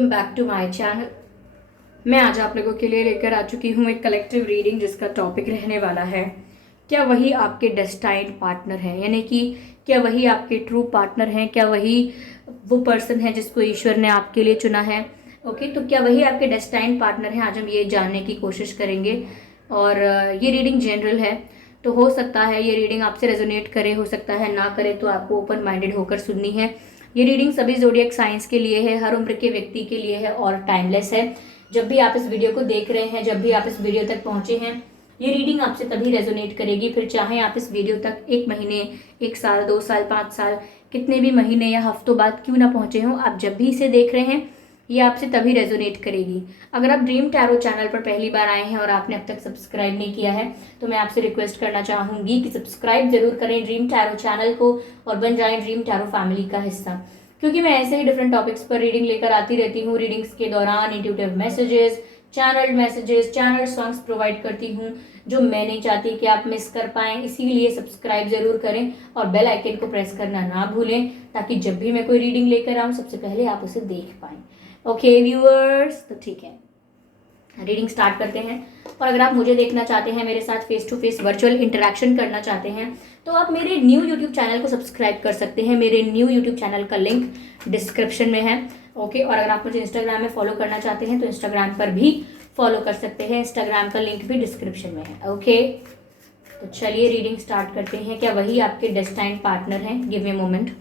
Welcome back to my channel. मैं आज आप लोगों के लिए लेकर आ चुकी हूँ एक कलेक्टिव रीडिंग जिसका टॉपिक रहने वाला है, क्या वही आपके डेस्टाइन्ड पार्टनर हैं, यानी कि क्या वही आपके ट्रू पार्टनर हैं, क्या वही वो पर्सन है जिसको ईश्वर ने आपके लिए चुना है। ओके, तो क्या वही आपके डेस्टाइन्ड पार्टनर हैं, आज हम ये जानने की कोशिश करेंगे। और ये रीडिंग जनरल है, तो हो सकता है ये रीडिंग आपसे रेजोनेट करे, हो सकता है ना करे, तो आपको ओपन माइंडेड होकर सुननी है। ये रीडिंग सभी ज़ोडिएक साइंस के लिए है, हर उम्र के व्यक्ति के लिए है और टाइमलेस है। जब भी आप इस वीडियो को देख रहे हैं, जब भी आप इस वीडियो तक पहुंचे हैं, ये रीडिंग आपसे तभी रेजोनेट करेगी, फिर चाहे आप इस वीडियो तक 1 महीने, 1 साल, 2 साल, 5 साल, कितने भी महीने या हफ्तों बाद क्यों ना पहुंचे हों, आप जब भी इसे देख रहे हैं ये आपसे तभी रेजोनेट करेगी। अगर आप ड्रीम टैरो चैनल पर पहली बार आए हैं और आपने अब तक सब्सक्राइब नहीं किया है, तो मैं आपसे रिक्वेस्ट करना चाहूंगी कि सब्सक्राइब जरूर करें ड्रीम टैरो चैनल को और बन जाएं ड्रीम टैरो फैमिली का हिस्सा, क्योंकि मैं ऐसे ही डिफरेंट टॉपिक्स पर रीडिंग लेकर आती रहती हूँ। रीडिंग्स के दौरान intuitive messages, channel songs provide करती हूँ जो मैं नहीं चाहती कि आप मिस कर पाएं, इसीलिए सब्सक्राइब जरूर करें और बेल आइकन को प्रेस करना ना भूलें, ताकि जब भी मैं कोई रीडिंग लेकर आऊँ सबसे पहले आप उसे देख पाएं। ओके व्यूअर्स, तो ठीक है, रीडिंग स्टार्ट करते हैं। और अगर आप मुझे देखना चाहते हैं, मेरे साथ face to face virtual interaction करना चाहते हैं, तो आप मेरे न्यू यूट्यूब चैनल को सब्सक्राइब कर सकते हैं। मेरे न्यू यूट्यूब चैनल का लिंक डिस्क्रिप्शन में है। ओके, और अगर आप मुझे इंस्टाग्राम में फॉलो करना चाहते हैं तो इंस्टाग्राम पर भी फॉलो कर सकते हैं, इंस्टाग्राम का लिंक भी डिस्क्रिप्शन में है। ओके, तो चलिए रीडिंग स्टार्ट करते हैं। क्या वही आपके डेस्टाइन्ड पार्टनर हैं? Give me a moment.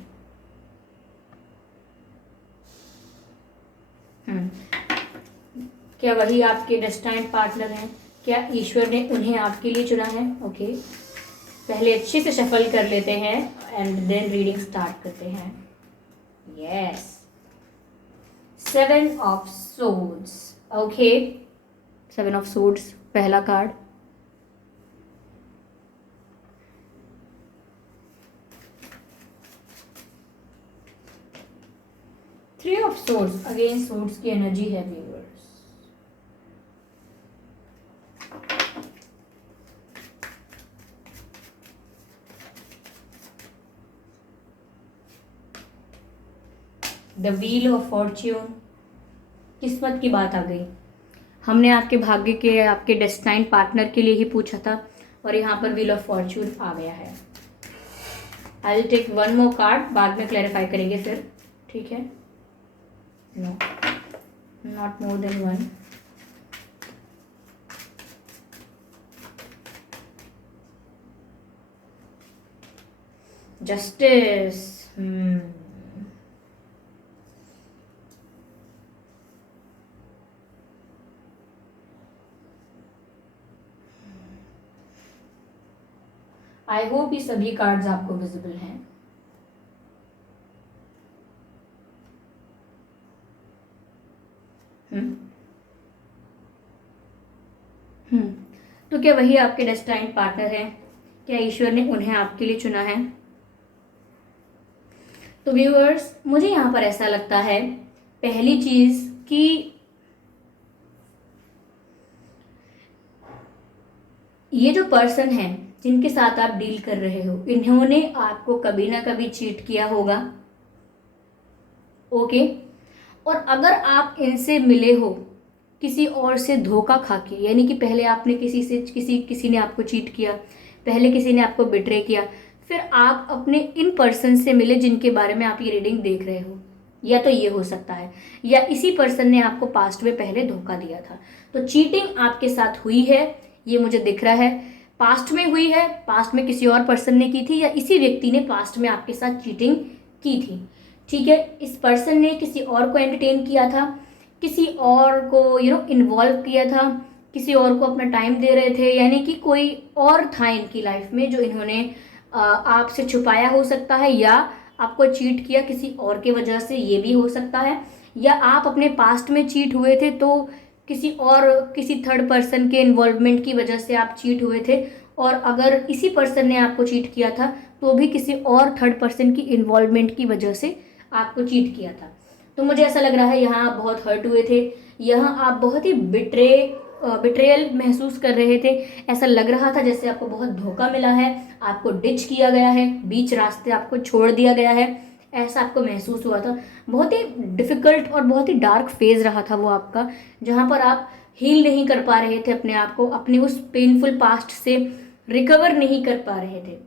क्या वही आपके डेस्टाइन्ड पार्टनर हैं? क्या ईश्वर ने उन्हें आपके लिए चुना है? ओके, पहले अच्छे से शफल कर लेते हैं एंड देन रीडिंग स्टार्ट करते हैं। Yes, 7 of swords. Okay, 7 of swords पहला card. Three of swords, again swords की एनर्जी है viewers. The wheel of fortune, किस्मत की बात आ गई। हमने आपके भाग्य के, आपके डेस्टाइन्ड पार्टनर के लिए ही पूछा था और यहाँ पर व्हील ऑफ फॉर्च्यून आ गया है। I will take one more card, बाद में क्लैरिफाई करेंगे फिर, ठीक है? No, not more than one. Justice, I hope ये सभी कार्ड्स आपको विजिबल हैं। तो क्या वही आपके डेस्टाइन्ड पार्टनर हैं? क्या ईश्वर ने उन्हें आपके लिए चुना है? तो व्यूअर्स, मुझे यहाँ पर ऐसा लगता है, पहली चीज कि ये जो पर्सन है जिनके साथ आप डील कर रहे हो, इन्होंने आपको कभी ना कभी चीट किया होगा। ओके, और अगर आप इनसे मिले हो किसी और से धोखा खा के, यानी कि पहले आपने किसी ने आपको चीट किया, पहले किसी ने आपको बिट्रे किया, फिर आप अपने इन पर्सन से मिले जिनके बारे में आप ये रीडिंग देख रहे हो, या तो ये हो सकता है, या इसी पर्सन ने आपको पास्ट में पहले धोखा दिया था। तो चीटिंग आपके साथ हुई है, ये मुझे दिख रहा है। पास्ट में हुई है, पास्ट में किसी और पर्सन ने की थी, या इसी व्यक्ति ने पास्ट में आपके साथ चीटिंग की थी। ठीक है, इस पर्सन ने किसी और को एंटरटेन किया था, किसी और को इन्वॉल्व किया था, किसी और को अपना टाइम दे रहे थे, यानी कि कोई और था इनकी लाइफ में जो इन्होंने आपसे छुपाया हो सकता है, या आपको चीट किया किसी और के वजह से, ये भी हो सकता है। या आप अपने पास्ट में चीट हुए थे तो किसी थर्ड पर्सन के इन्वॉल्वमेंट की वजह से आप चीट हुए थे, और अगर इसी पर्सन ने आपको चीट किया था तो भी किसी और थर्ड पर्सन की इन्वॉल्वमेंट की वजह से आपको चीट किया था। तो मुझे ऐसा लग रहा है यहाँ आप बहुत हर्ट हुए थे, यहाँ आप बहुत ही बिट्रेयल महसूस कर रहे थे। ऐसा लग रहा था जैसे आपको बहुत धोखा मिला है, आपको डिच किया गया है, बीच रास्ते आपको छोड़ दिया गया है, ऐसा आपको महसूस हुआ था। बहुत ही डिफ़िकल्ट और बहुत ही डार्क फेज़ रहा था वो आपका, जहाँ पर आप हील नहीं कर पा रहे थे अपने आप को, अपने उस पेनफुल पास्ट से रिकवर नहीं कर पा रहे थे,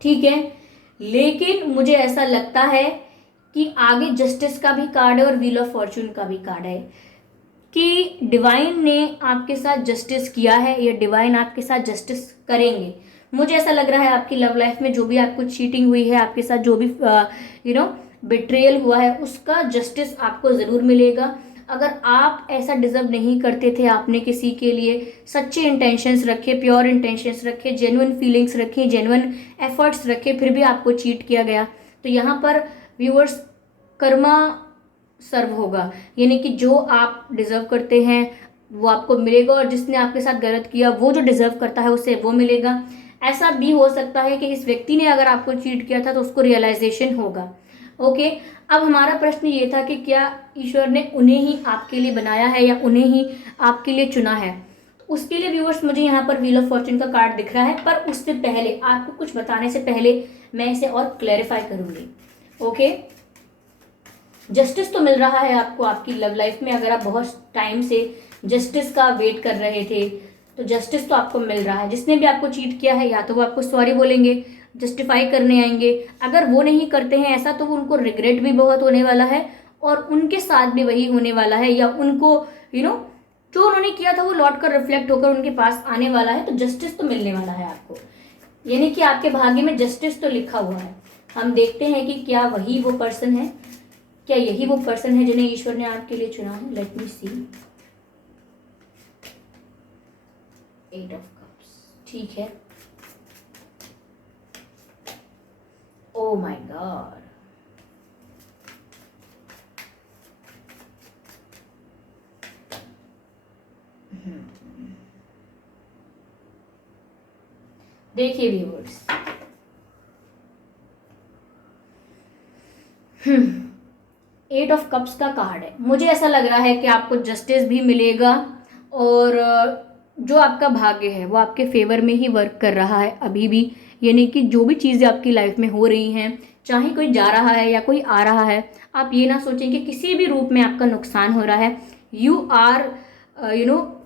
ठीक है। लेकिन मुझे ऐसा लगता है कि आगे जस्टिस का भी कार्ड है और व्हील ऑफ फॉर्चून का भी कार्ड है, कि डिवाइन ने आपके साथ जस्टिस किया है या डिवाइन आपके साथ जस्टिस करेंगे। मुझे ऐसा लग रहा है आपकी लव लाइफ में जो भी आपको चीटिंग हुई है, आपके साथ जो भी बिट्रेयल हुआ है, उसका जस्टिस आपको ज़रूर मिलेगा। अगर आप ऐसा डिजर्व नहीं करते थे, आपने किसी के लिए सच्चे इंटेंशंस रखे, प्योर इंटेंशंस रखे, जेन्युइन फीलिंग्स रखी, जेन्युइन एफर्ट्स रखे, फिर भी आपको चीट किया गया, तो यहाँ पर व्यूअर्स कर्मा सर्व होगा, यानी कि जो आप डिजर्व करते हैं वो आपको मिलेगा, और जिसने आपके साथ गलत किया वो जो डिजर्व करता है उसे वो मिलेगा। ऐसा भी हो सकता है कि इस व्यक्ति ने अगर आपको चीट किया था तो उसको रियलाइजेशन होगा। ओके, अब हमारा प्रश्न ये था कि क्या ईश्वर ने उन्हें ही आपके लिए बनाया है या उन्हें ही आपके लिए चुना है। उसके लिए व्यूअर्स मुझे यहाँ पर व्हील ऑफ फॉर्चून का कार्ड दिख रहा है, पर उससे पहले आपको कुछ बताने से पहले मैं इसे और क्लैरिफाई करूंगी। ओके, जस्टिस तो मिल रहा है आपको आपकी लव लाइफ में। अगर आप बहुत टाइम से जस्टिस का वेट कर रहे थे तो जस्टिस तो आपको मिल रहा है। जिसने भी आपको चीट किया है या तो वो आपको सॉरी बोलेंगे, जस्टिफाई करने आएंगे। अगर वो नहीं करते हैं ऐसा तो उनको रिग्रेट भी बहुत होने वाला है, और उनके साथ भी वही होने वाला है, या उनको जो उन्होंने किया था वो लौट कर रिफ्लेक्ट होकर उनके पास आने वाला है। तो जस्टिस तो मिलने वाला है आपको, यानी कि आपके भाग्य में जस्टिस तो लिखा हुआ है। हम देखते हैं कि क्या वही वो पर्सन है, क्या यही वो पर्सन है जिन्हें ईश्वर ने आपके लिए चुना है। Let me see, 8 of cups, ठीक है। ओ माय गॉड, देखिए व्यूअर्स, 8 ऑफ कप्स का कार्ड है। मुझे ऐसा लग रहा है कि आपको जस्टिस भी मिलेगा, और जो आपका भाग्य है वो आपके फेवर में ही वर्क कर रहा है अभी भी। यानी कि जो भी चीज़ें आपकी लाइफ में हो रही हैं, चाहे कोई जा रहा है या कोई आ रहा है, आप ये ना सोचें कि किसी भी रूप में आपका नुकसान हो रहा है। यू आर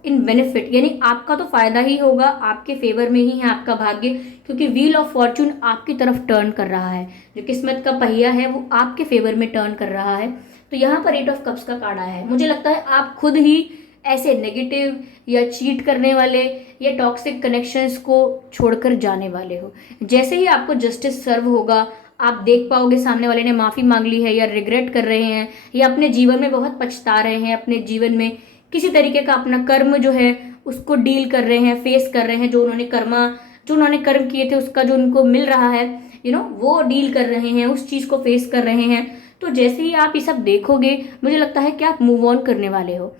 इन बेनिफिट, यानी आपका तो फायदा ही होगा, आपके फेवर में ही है आपका भाग्य, क्योंकि व्हील ऑफ फॉर्चून आपकी तरफ टर्न कर रहा है। जो किस्मत का पहिया है वो आपके फेवर में टर्न कर रहा है। तो यहाँ पर 8 ऑफ कप्स का कार्ड आया है। मुझे लगता है आप खुद ही ऐसे नेगेटिव या चीट करने वाले या टॉक्सिक कनेक्शंस को छोड़कर जाने वाले हो। जैसे ही आपको जस्टिस सर्व होगा, आप देख पाओगे सामने वाले ने माफ़ी मांग ली है, या रिग्रेट कर रहे हैं, या अपने जीवन में बहुत पछता रहे हैं, अपने जीवन में किसी तरीके का अपना कर्म जो है उसको डील कर रहे हैं, फेस कर रहे हैं। जो उन्होंने कर्म किए थे उसका जो उनको मिल रहा है वो डील कर रहे हैं, उस चीज़ को फेस कर रहे हैं। तो जैसे ही आप ये सब देखोगे, मुझे लगता है कि आप मूव ऑन करने वाले हो,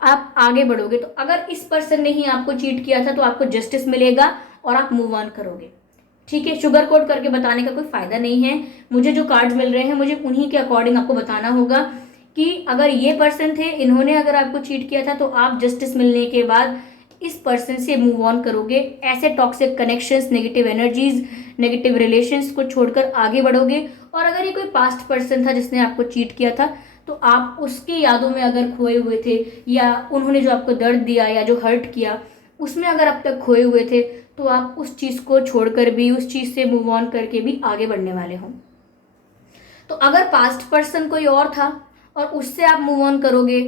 आप आगे बढ़ोगे। तो अगर इस पर्सन ने ही आपको चीट किया था तो आपको जस्टिस मिलेगा और आप मूव ऑन करोगे, ठीक है। शुगर कोट करके बताने का कोई फायदा नहीं है। मुझे जो कार्ड्स मिल रहे हैं मुझे उन्हीं के अकॉर्डिंग आपको बताना होगा कि अगर ये पर्सन थे, इन्होंने अगर आपको चीट किया था, तो आप जस्टिस मिलने के बाद इस पर्सन से मूव ऑन करोगे। ऐसे toxic connections, negative energies, negative relations को छोड़कर आगे बढ़ोगे। और अगर ये कोई पास्ट पर्सन था जिसने आपको चीट किया था, तो आप उसकी यादों में अगर खोए हुए थे, या उन्होंने जो आपको दर्द दिया या जो हर्ट किया उसमें अगर अब तक खोए हुए थे, तो आप उस चीज़ को छोड़कर भी, उस चीज़ से मूव ऑन करके भी आगे बढ़ने वाले हो। तो अगर पास्ट पर्सन कोई और था और उससे आप मूव ऑन करोगे,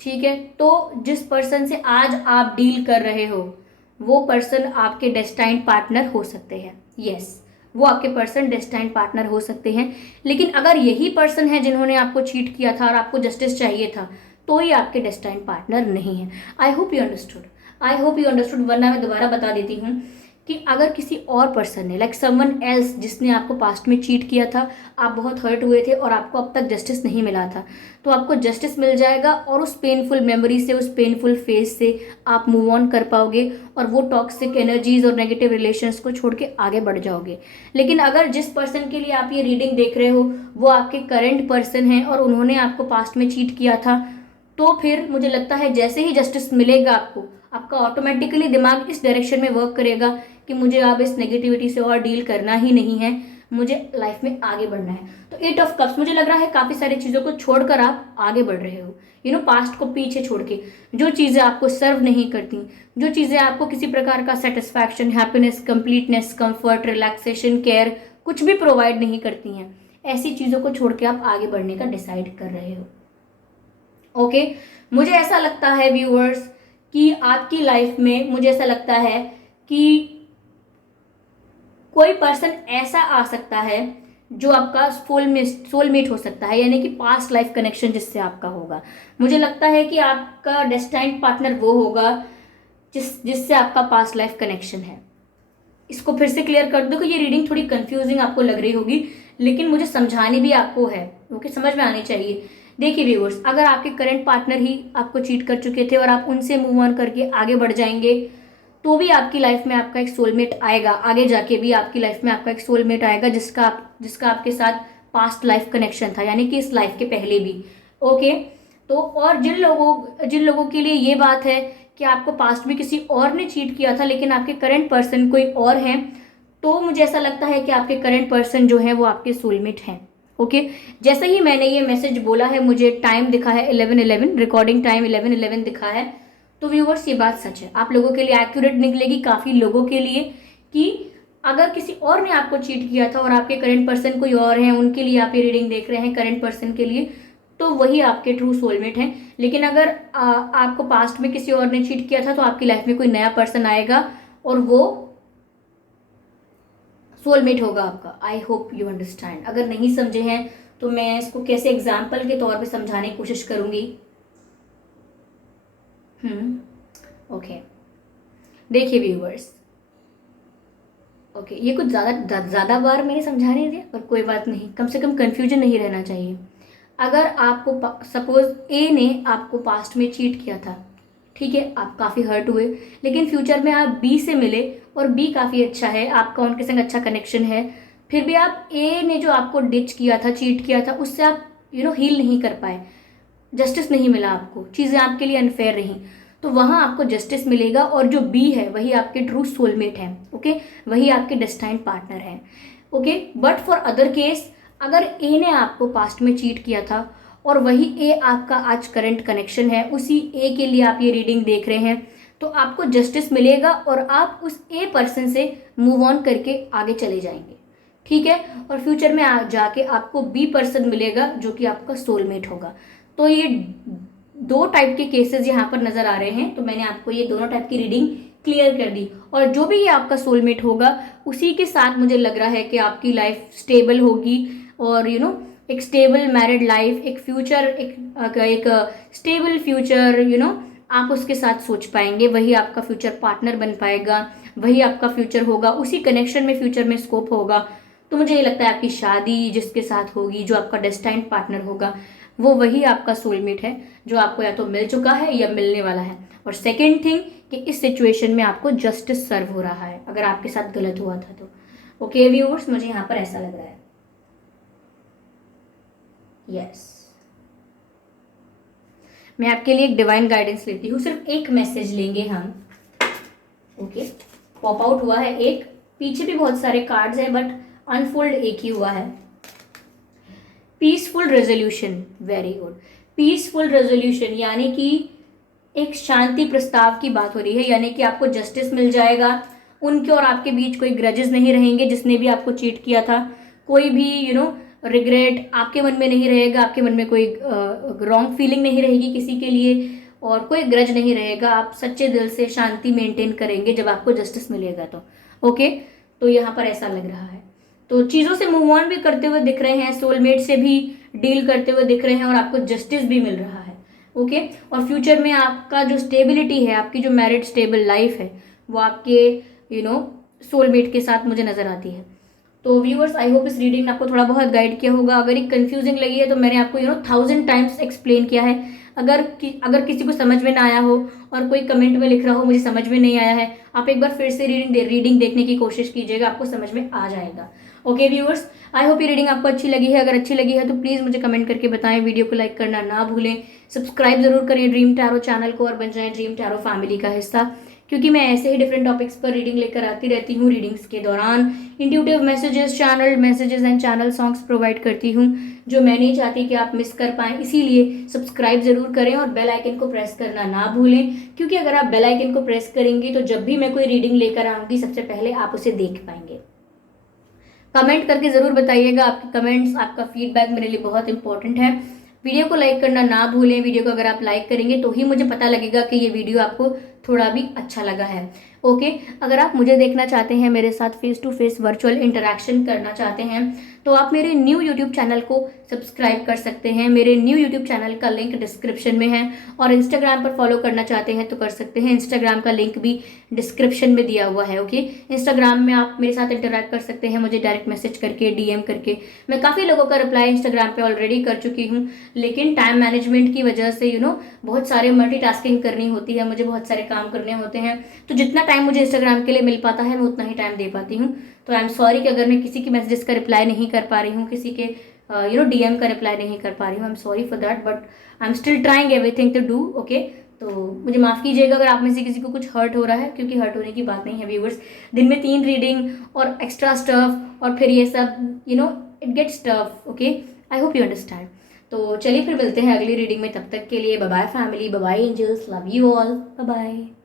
ठीक है, तो जिस पर्सन से आज आप डील कर रहे हो वो पर्सन आपके डेस्टाइन्ड पार्टनर हो सकते हैं। यस, वो आपके पर्सन डेस्टाइन्ड पार्टनर हो सकते हैं। लेकिन अगर यही पर्सन है जिन्होंने आपको चीट किया था और आपको जस्टिस चाहिए था, तो ये आपके डेस्टाइन्ड पार्टनर नहीं है। आई होप यू अंडरस्टूड। वरना मैं दोबारा बता देती हूँ कि अगर किसी और पर्सन ने, लाइक समवन एल्स, जिसने आपको पास्ट में चीट किया था, आप बहुत हर्ट हुए थे और आपको अब तक जस्टिस नहीं मिला था, तो आपको जस्टिस मिल जाएगा और उस पेनफुल मेमोरी से, उस पेनफुल फेज से आप मूव ऑन कर पाओगे और वो टॉक्सिक एनर्जीज और नेगेटिव रिलेशंस को छोड़ के आगे बढ़ जाओगे। लेकिन अगर जिस पर्सन के लिए आप ये रीडिंग देख रहे हो वो आपके करंट पर्सन है और उन्होंने आपको पास्ट में चीट किया था, तो फिर मुझे लगता है जैसे ही जस्टिस मिलेगा आपको, आपका ऑटोमेटिकली दिमाग इस डायरेक्शन में वर्क करेगा कि मुझे अब इस नेगेटिविटी से और डील करना ही नहीं है, मुझे लाइफ में आगे बढ़ना है। तो 8 ऑफ कप्स, मुझे लग रहा है काफ़ी सारी चीज़ों को छोड़कर आप आगे बढ़ रहे हो, पास्ट को पीछे छोड़ के। जो चीज़ें आपको सर्व नहीं करती, जो चीज़ें आपको किसी प्रकार का satisfaction, happiness, completeness, comfort, relaxation, care कुछ भी प्रोवाइड नहीं करती हैं, ऐसी चीज़ों को छोड़ के आप आगे बढ़ने का डिसाइड कर रहे हो। ओके, मुझे ऐसा लगता है व्यूअर्स कि आपकी लाइफ में, मुझे ऐसा लगता है कि कोई पर्सन ऐसा आ सकता है जो आपका सोलमेट हो सकता है, यानी कि पास्ट लाइफ कनेक्शन जिससे आपका होगा। मुझे लगता है कि आपका डेस्टाइन्ड पार्टनर वो होगा जिससे आपका पास्ट लाइफ कनेक्शन है। इसको फिर से क्लियर कर दो कि ये रीडिंग थोड़ी कंफ्यूजिंग आपको लग रही होगी, लेकिन मुझे समझानी भी आपको है, ओके, समझ में आनी चाहिए। देखिए व्यूअर्स, अगर आपके करंट पार्टनर ही आपको चीट कर चुके थे और आप उनसे मूव ऑन करके आगे बढ़ जाएंगे, तो भी आपकी लाइफ में आपका एक सोलमेट आएगा। आगे जाके भी आपकी लाइफ में आपका एक सोलमेट आएगा जिसका आपके साथ पास्ट लाइफ कनेक्शन था, यानी कि इस लाइफ के पहले भी। ओके, तो और जिन लोगों के लिए ये बात है कि आपको पास्ट में किसी और ने चीट किया था लेकिन आपके करंट पर्सन कोई और हैं, तो मुझे ऐसा लगता है कि आपके करंट पर्सन जो है वो आपके सोलमेट हैं। ओके, जैसे ही मैंने ये मैसेज बोला है, मुझे टाइम दिखा है 11:11, रिकॉर्डिंग टाइम 11:11 दिखा है। तो व्यूवर्स, ये बात सच है, आप लोगों के लिए एक्यूरेट निकलेगी, काफ़ी लोगों के लिए, कि अगर किसी और ने आपको चीट किया था और आपके करंट पर्सन कोई और हैं, उनके लिए आप ये रीडिंग देख रहे हैं, करंट पर्सन के लिए, तो वही आपके ट्रू सोलमेट हैं। लेकिन अगर आपको पास्ट में किसी और ने चीट किया था, तो आपकी लाइफ में कोई नया पर्सन आएगा और वो सोलमेट होगा आपका। आई होप यू अंडरस्टैंड। अगर नहीं समझे हैं तो मैं इसको कैसे एग्जाम्पल के तौर पे समझाने की कोशिश करूंगी। ओके, देखिए व्यूवर्स, ओके, ये कुछ ज़्यादा बार मैंने समझा नहीं दिया, पर कोई बात नहीं, कम से कम कंफ्यूजन नहीं रहना चाहिए। अगर आपको सपोज ए ने आपको पास्ट में चीट किया था, ठीक है, आप काफ़ी हर्ट हुए, लेकिन फ्यूचर में आप बी से मिले और बी काफ़ी अच्छा है, आपका उनके संग अच्छा कनेक्शन है, फिर भी आप ए ने जो आपको डिच किया था, चीट किया था, उससे आप हील नहीं कर पाए, जस्टिस नहीं मिला आपको, चीज़ें आपके लिए अनफेयर रहीं, तो वहाँ आपको जस्टिस मिलेगा। और जो बी है वही आपके ट्रू सोलमेट है, ओके, वही आपके डेस्टाइन्ड पार्टनर है। Okay, but for other case, अगर ए ने आपको पास्ट में चीट किया था और वही ए आपका आज करंट कनेक्शन है, उसी ए के लिए आप ये रीडिंग देख रहे हैं, तो आपको जस्टिस मिलेगा और आप उस ए पर्सन से मूव ऑन करके आगे चले जाएंगे, ठीक है। और फ्यूचर में जाके आपको बी पर्सन मिलेगा जो कि आपका सोलमेट होगा। तो ये 2 टाइप के केसेस यहाँ पर नजर आ रहे हैं, तो मैंने आपको ये दोनों टाइप की रीडिंग क्लियर कर दी। और जो भी ये आपका सोलमेट होगा, उसी के साथ मुझे लग रहा है कि आपकी लाइफ स्टेबल होगी और एक स्टेबल मैरिड लाइफ, एक फ्यूचर, एक स्टेबल फ्यूचर, आप उसके साथ सोच पाएंगे, वही आपका फ्यूचर पार्टनर बन पाएगा, वही आपका फ्यूचर होगा, उसी कनेक्शन में फ्यूचर में स्कोप होगा। तो मुझे ये लगता है आपकी शादी जिसके साथ होगी, जो आपका डेस्टाइन्ड पार्टनर होगा, वो वही आपका सोलमेट है, जो आपको या तो मिल चुका है या मिलने वाला है। और सेकेंड थिंग कि इस सिचुएशन में आपको जस्टिस सर्व हो रहा है, अगर आपके साथ गलत हुआ था तो। ओके व्यूअर्स, मुझे यहाँ पर ऐसा लग रहा है। यस, मैं आपके लिए एक डिवाइन गाइडेंस लेती हूँ, सिर्फ एक मैसेज लेंगे हम। ओके, पॉप आउट हुआ है एक, पीछे भी बहुत सारे कार्ड्स हैं बट अनफोल्ड एक ही हुआ है। Peaceful resolution, very good. Peaceful resolution यानी कि एक शांति प्रस्ताव की बात हो रही है, यानी कि आपको जस्टिस मिल जाएगा, उनके और आपके बीच कोई ग्रजेस नहीं रहेंगे। जिसने भी आपको चीट किया था, कोई भी रिग्रेट आपके मन में नहीं रहेगा, आपके मन में कोई रॉन्ग फीलिंग नहीं रहेगी किसी के लिए, और कोई ग्रज नहीं रहेगा। आप सच्चे दिल से शांति मेंटेन करेंगे जब आपको जस्टिस मिलेगा तो। ओके, तो यहाँ पर ऐसा लग रहा है। तो चीज़ों से मूव ऑन भी करते हुए दिख रहे हैं, सोलमेट से भी डील करते हुए दिख रहे हैं, और आपको जस्टिस भी मिल रहा है। ओके, और फ्यूचर में आपका जो स्टेबिलिटी है, आपकी जो मैरिड स्टेबल लाइफ है, वो आपके सोलमेट के साथ मुझे नज़र आती है। तो व्यूअर्स, आई होप इस रीडिंग ने आपको थोड़ा बहुत गाइड किया होगा। अगर ये कंफ्यूजिंग लगी है तो मैंने आपको 1000 टाइम्स एक्सप्लेन किया है। अगर किसी को समझ में ना आया हो और कोई कमेंट में लिख रहा हो मुझे समझ में नहीं आया है, आप एक बार फिर से रीडिंग देखने की कोशिश कीजिएगा, आपको समझ में आ जाएगा। ओके व्यूअर्स, आई होप ये रीडिंग आपको अच्छी लगी है। अगर अच्छी लगी है तो प्लीज़ मुझे कमेंट करके बताएं, वीडियो को लाइक करना ना भूलें, सब्सक्राइब जरूर करें ड्रीम टैरो चैनल को और बन जाएं ड्रीम टैरो फैमिली का हिस्सा, क्योंकि मैं ऐसे ही डिफरेंट टॉपिक्स पर रीडिंग लेकर आती रहती हूँ। रीडिंग्स के दौरान intuitive messages and channel songs provide करती हूँ, जो मैं नहीं चाहती कि आप मिस कर पाएँ। इसीलिए सब्सक्राइब ज़रूर करें और बेल आइकन को प्रेस करना ना भूलें, क्योंकि अगर आप बेल आइकन को प्रेस करेंगे तो जब भी मैं कोई रीडिंग लेकर आऊँगी सबसे पहले आप उसे देख पाएंगे। कमेंट करके ज़रूर बताइएगा, आपके कमेंट्स, आपका फीडबैक मेरे लिए बहुत इंपॉर्टेंट है। वीडियो को लाइक करना ना भूलें। वीडियो को अगर आप लाइक करेंगे तो ही मुझे पता लगेगा कि ये वीडियो आपको थोड़ा भी अच्छा लगा है। ओके, अगर आप मुझे देखना चाहते हैं, मेरे साथ face to face virtual interaction करना चाहते हैं, तो आप मेरे न्यू यूट्यूब चैनल को सब्सक्राइब कर सकते हैं। मेरे न्यू यूट्यूब चैनल का लिंक डिस्क्रिप्शन में है, और इंस्टाग्राम पर फॉलो करना चाहते हैं तो कर सकते हैं। इंस्टाग्राम का लिंक भी डिस्क्रिप्शन में दिया हुआ है। ओके, इंस्टाग्राम में आप मेरे साथ इंटरेक्ट कर सकते हैं, मुझे डायरेक्ट मैसेज करके, डीएम करके। मैं काफ़ी लोगों का रिप्लाई इंस्टाग्राम पे ऑलरेडी कर चुकी हूँ, लेकिन टाइम मैनेजमेंट की वजह से बहुत सारे मल्टीटास्किंग करनी होती है, मुझे बहुत सारे काम करने होते हैं, तो जितना टाइम मुझे इंस्टाग्राम के लिए मिल पाता है मैं उतना ही टाइम दे पाती हूँ। तो आई एम सॉरी कि अगर मैं किसी की मैसेजेस का रिप्लाई नहीं कर पा रही हूँ, किसी के डीएम का रिप्लाई नहीं कर पा रही हूँ। I am sorry for that, but I am still trying everything to do. Okay, तो मुझे माफ़ कीजिएगा अगर आप में से किसी को कुछ हर्ट हो रहा है, क्योंकि हर्ट होने की बात नहीं है व्यूवर्स। दिन में 3 रीडिंग और एक्स्ट्रा स्टफ और फिर ये सब it gets tough. Okay, I hope you understand. तो चलिए फिर मिलते हैं अगली रीडिंग में, तब तक के लिए bye bye family, bye bye angels, love you all, bye bye.